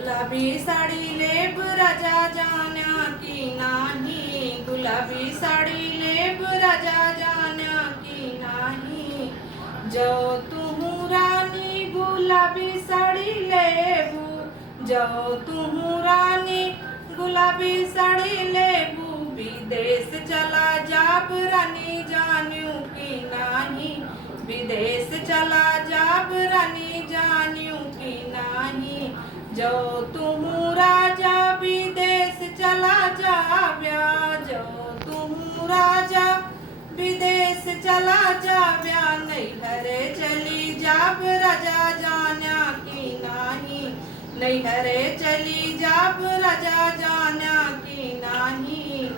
गुलाबी साडी लेब राजा जाण्या की नाही, गुलाबी साडी लेब राजा जाण्या की नाही। जो तुहू रानी गुलाबी साड़ी लेबू, जो तुहू रानी गुलाबी साड़ी लेबू, विदेश चला जाब रानी जान्यू की नाही, विदेश चला जाब रानी जान्यू की नाही। जो तुहू राजा विदेश चला जाव्या, जो तुहू राजा विदेश चला जाव्या, नैहरे चली जाब राजा जाण्या की नाही, नैहरे चली जाब राजा जाण्या की नाही।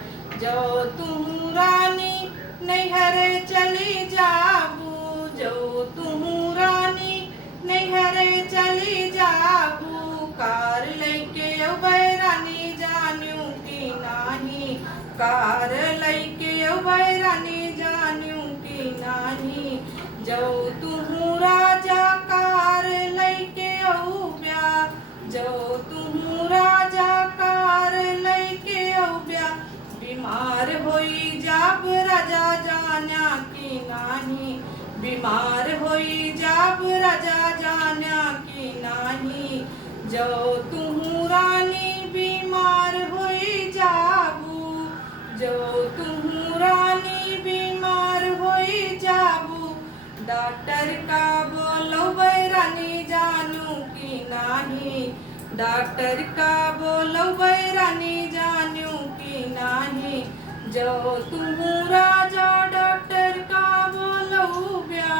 जो तुहू रानी नैहरे चली जाबू, जो तुहू रानी नैहरे चली जाबू, कार लैके अबै रानी जान्यू की नाही, कार लैके अबै रानी जान्यू की नाही। जो तुहू राजा कार लैके औब्या, जो तुहू राजा कार लैके औब्या, बीमार होई जाब राजा जाण्या की नाही, बीमार होई जाब राजा जाण्या की नाही। जो तुहू रानी बीमार होई जाबू, जो तुहू रानी बीमार होई जाबू, डॉक्टर का बोलो रानी जानू की नाही, डॉक्टर का बोलो रानी जानू की नाही। जो तुहू राजा डॉक्टर का बोलो ब्या,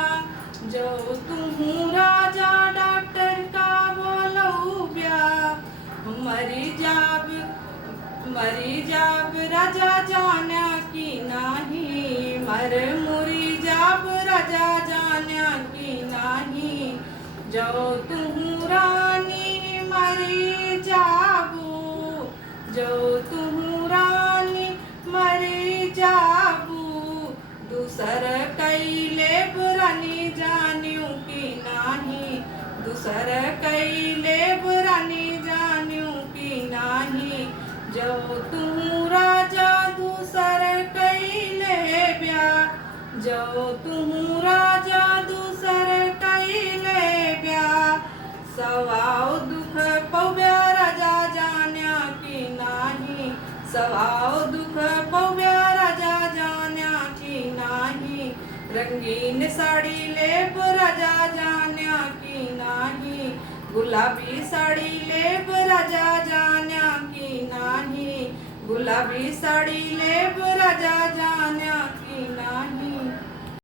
जो तुहू राजा डॉक्टर का बोलो ब्या, मरी जाब राजा जाण्या की नाही, मर मुरी जाब राजा जाण्या की नाही। जो तुहू रानी मरी जाबू, जो तुहू रानी मरी जाबू, दूसर कैले रानी जान्यू की नाही, दूसर कैले रानी जान्यू की नाही। जो तुहू राजा दूसर कैले ब्या, जो तुहू राजा दूसर कैले ब्या, सवाओ दुख पौब्या राजा जाण्या की नाही, सवाओ दुख पौब्या राजा जाण्या की नाही। रंगीन साड़ी लेब राजा जाण्या की नाही, गुलाबी साड़ी लेब राजा जाण्या की नाही, गुलाबी साड़ी लेब राजा